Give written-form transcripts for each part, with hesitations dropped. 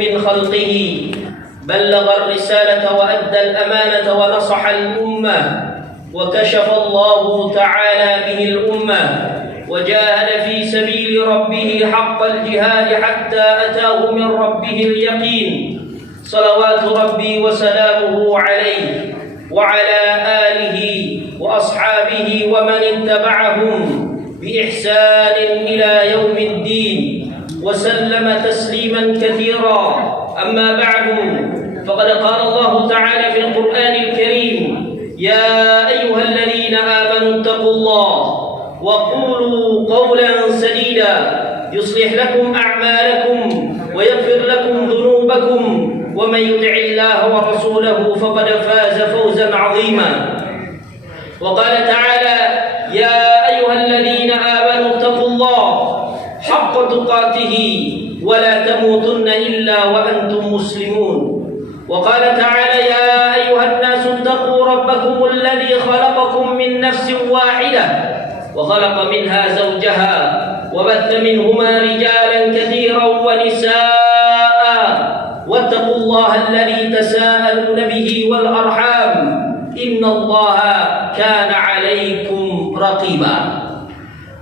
من خلقه بلغ الرسالة وأدى الأمانة ونصح الأمة وكشف الله تعالى به الأمة وجاهد في سبيل ربه حق الجهاد حتى أتاه من ربه اليقين صلوات ربي وسلامه عليه وعلى آله وأصحابه ومن اتبعهم بإحسان إلى يوم الدين وسلم تسليما كثيرا. أما بعد فقد قال الله تعالى في القرآن الكريم: يا أيها الذين آمنوا اتقوا الله وقولوا قولا سديدا يصلح لكم أعمالكم ويغفر لكم ذنوبكم ومن يطع الله ورسوله فقد فاز فوزا عظيما. وقال تعالى: يا أيها الذين آمنوا اتقوا الله حق تقاته ولا تموتن إلا وأنتم مسلمون. وقال تعالى: يا أيها الناس اتقوا ربكم الذي خلقكم من نفس واحدة وخلق منها زوجها وبث منهما رجالا كثيرا ونساء واتقوا الله الذي تساءلون به والأرحام إن الله كان عليكم رقيبا.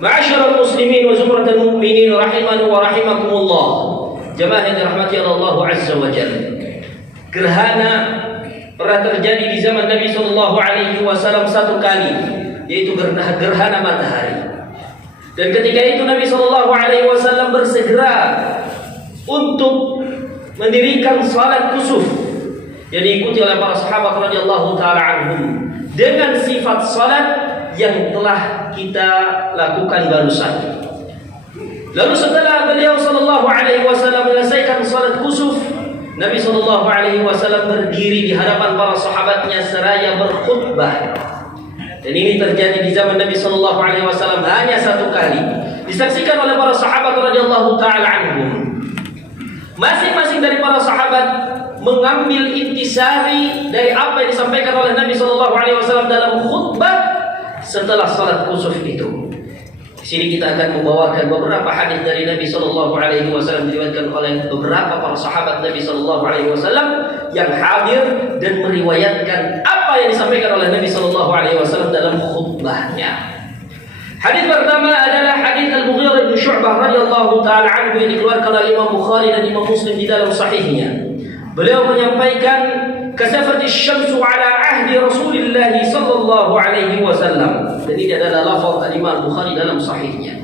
معاشر المسلمين وزمرة المؤمنين رحمنا ورحمكم الله. Jemaah yang dirahmati Allah Azza wa Jalla. Gerhana pernah terjadi di zaman Nabi sallallahu alaihi wasallam satu kali, yaitu gerhana matahari. Dan ketika itu Nabi sallallahu alaihi wasallam bersegera untuk mendirikan salat kusuf yang diikuti oleh para sahabat radhiyallahu taala anhum dengan sifat salat yang telah kita lakukan barusan. Lalu setelah beliau sallallahu alaihi wasallam menyelesaikan salat kusuf, Nabi sallallahu alaihi wasallam berdiri di hadapan para sahabatnya seraya berkhutbah. Dan ini terjadi di zaman Nabi sallallahu alaihi wasallam hanya satu kali, disaksikan oleh para sahabat radhiyallahu taala anhum. Masing-masing dari para sahabat mengambil intisari dari apa yang disampaikan oleh Nabi sallallahu alaihi wasallam dalam khutbah setelah salat kusuf itu. Di sini kita akan membawakan beberapa hadis dari Nabi sallallahu alaihi wasallam diriwayatkan oleh beberapa para sahabat Nabi sallallahu alaihi wasallam yang hadir dan meriwayatkan apa yang disampaikan oleh Nabi sallallahu alaihi wasallam dalam khutbahnya. Hadis pertama adalah hadis Al-Mughirah bin Syu'bah radhiyallahu taala anhu yang dikeluarkan oleh Imam Bukhari dan Imam Muslim di dalam sahihnya. Beliau menyampaikan kasafat asy-syamsu ala ahdi Rasulillah sallallahu alaihi wasallam. Dan ini adalah lafaz Imam Bukhari dalam sahihnya.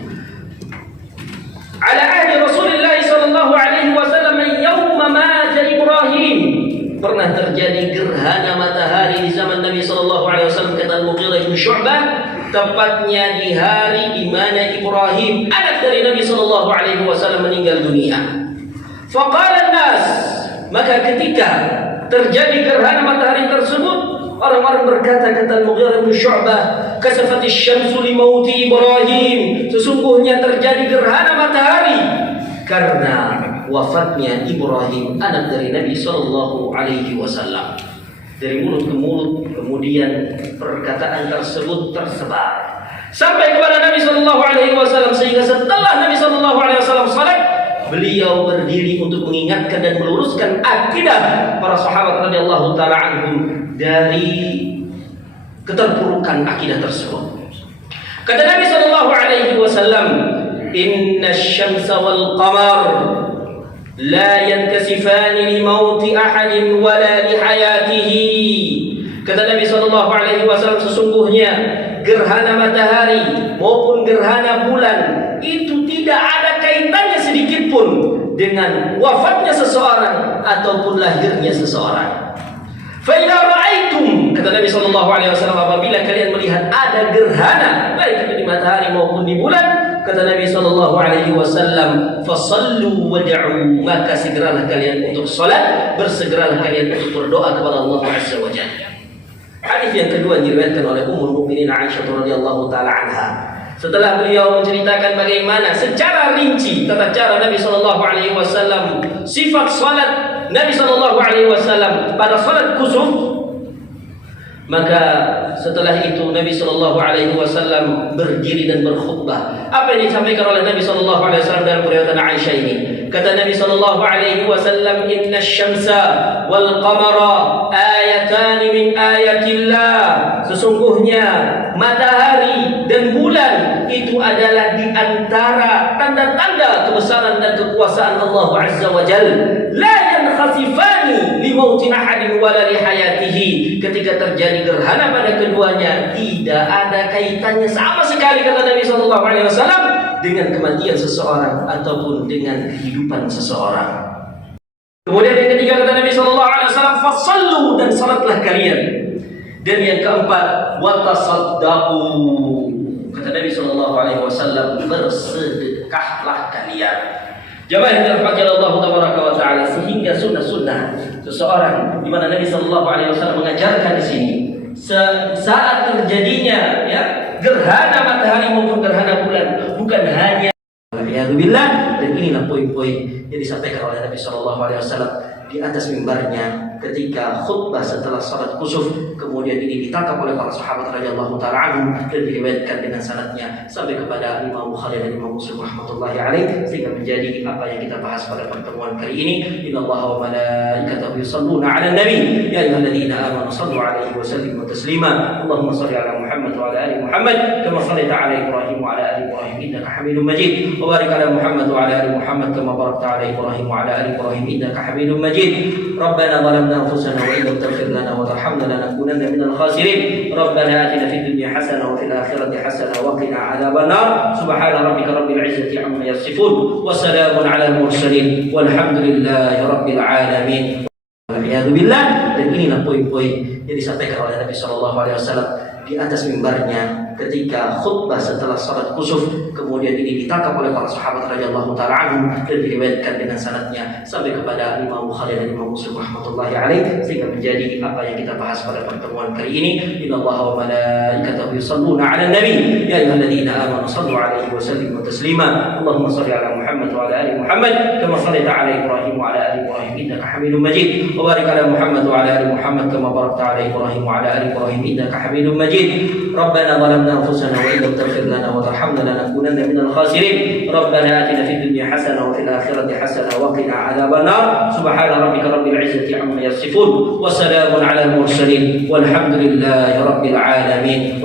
Ala ahdi Rasulillah sallallahu alaihi wasallam yauma mata Ibrahim. Pernah terjadi gerhana matahari di zaman Nabi sallallahu alaihi wasallam, kata Al-Mughirah bin Syu'bah, tepatnya di hari di mana Ibrahim, anak dari Nabi sallallahu alaihi wasallam, meninggal dunia. Faqala an-nas, maka ketika terjadi gerhana matahari tersebut, orang-orang berkata, kata Al-Mughirah bin Syu'bah, kasafati syamsu li mauti Ibrahim, sesungguhnya terjadi gerhana matahari karena wafatnya Ibrahim, anak dari Nabi sallallahu alaihi wasallam. Dari mulut ke mulut, kemudian perkataan tersebut tersebar sampai kepada Nabi sallallahu alaihi wasallam, sehingga setelah Nabi sallallahu alaihi wasallam salat, beliau berdiri untuk mengingatkan dan meluruskan akidah para sahabat radhiyallahu taala anhum dari keterpurukan akidah tersebut. Kata Nabi sallallahu alaihi wasallam, "Inna asy-syamsa wal qamar la yankasifani li mauti ahadin wala li hayatihi." Kata Nabi sallallahu alaihi wasallam, sesungguhnya gerhana matahari maupun gerhana bulan itu tidak ada kaitannya sedikit pun dengan wafatnya seseorang ataupun lahirnya seseorang. Fa idza ra'aitum, kata Nabi sallallahu alaihi wasallam, apabila kalian melihat ada gerhana baik itu di matahari maupun di bulan, kata Nabi sallallahu alaihi wasallam, fasallu wad'u, maka segeralah kalian untuk salat, bersegeralah kalian untuk berdoa kepada Allah Azza wa Jalla. Hadis yang kedua diriwayatkan oleh Ummul Mukminin Aisyah radhiyallahu taala anha. Setelah beliau menceritakan bagaimana secara rinci tata cara Nabi sallallahu alaihi wasallam, sifat salat Nabi sallallahu alaihi wasallam pada salat kusuf, Maka setelah itu Nabi Shallallahu Alaihi Wasallam berdiri dan berkhutbah. Apa yang disampaikan oleh Nabi Shallallahu Alaihi Wasallam dalam riwayat Aisyah ini? Kata Nabi Shallallahu Alaihi Wasallam, Inna syamsa wal qamara ayatan min ayatillah. Sesungguhnya matahari dan bulan itu adalah di antara tanda-tanda kebesaran dan kekuasaan Allah Azza wa Jalla. La yankhasifani li mautin ahadin wala li hayatihi. Ketika terjadi gerhana pada keduanya, tidak ada kaitannya sama sekali, kata Nabi Shallallahu Alaihi Wasallam, dengan kematian seseorang ataupun dengan kehidupan seseorang. Kemudian yang ketiga, kata Nabi Shallallahu Alaihi Wasallam, fasallu, dan salatlah kalian. Dan yang keempat, watasaddaqu, kata Nabi Shallallahu Alaihi Wasallam, bersedekahlah kalian. Jamaah yang dirahmati Allah Tabaraka wa Taala, sehingga sunnah-sunnah seseorang di mana Nabi Shallallahu Alaihi Wasallam mengajarkan di sini, saat terjadinya gerhana matahari maupun gerhana bulan, bukan hanya Alhamdulillah, dan inilah poin-poin yang disampaikan oleh Nabi Shallallahu Alaihi Wasallam di atas mimbarnya ketika khutbah setelah salat kusuf. Kemudian ini ditangkap oleh para sahabat radhiyallahu taala anhum dan diriwayatkan dengan sanadnya sampai kepada Imam Bukhari dan Imam Muslim rahmatullahi alaih, sehingga menjadi apa yang kita bahas pada pertemuan kali ini. Innallaha wa malaikatahu yusholluna 'alan nabi ya ayyuhalladzina amanu shallu 'alaihi wa sallimu taslima. Allahumma shalli 'ala Muhammad wa 'ala ali Muhammad kama shallaita 'ala Ibrahim wa 'ala ali Ibrahim innaka Hamidum Majid. Wa barik 'ala Muhammad wa 'ala ali Muhammad kama barakta 'ala Ibrahim wa 'ala ali Ibrahim innaka Hamidum Majid. Rabbana zalamna anfusana wa illam taghfir lana wa tarhamna lanakunanna minal khasirin. Rabbana atina fid dunya hasanah wa fil akhirati hasanah wa qina adzaban nar. Subhana rabbika rabbil izzati amma yasifun wa salamun 'alal mursalin walhamdulillahi rabbil alamin. Alhamdulillah, dan inilah poin-poin yang disampaikan oleh Nabi Shallallahu Alaihi Wasallam di atas mimbarnya ketika khutbah setelah salat kusuf. Kemudian ini ditangkap oleh para sahabat radhiyallahu taala anhum dan diriwayatkan dengan sanadnya sampai kepada Imam Bukhari dan Imam Muslim rahmatullahi alaih, sehingga menjadi apa yang kita bahas pada pertemuan kali ini. Innallaha wa malaikatahu yusholluna 'alan nabi ya ayyuhalladzina amanu shallu 'alaihi wa sallimu taslima. Allahumma shalli 'ala Muhammad wa 'ala ali Muhammad kama shallaita 'ala Ibrahim wa 'ala ali Ibrahim innaka Hamidum Majid. Wa barik 'ala Muhammad wa 'ala ali Muhammad kama barakta 'ala Ibrahim wa 'ala ali Ibrahim innaka Hamidum Majid. Rabbana zalamna anfusana wa illam taghfir lana wa tarhamna lanakunanna minal khasirin. Rabbana atina fid dunya hasanah wa fil akhirati hasanah wa qina adzaban nar. Subhana rabbika rabbil izzati amma yasifun wa salamun 'alal mursalin walhamdulillahi rabbil alamin.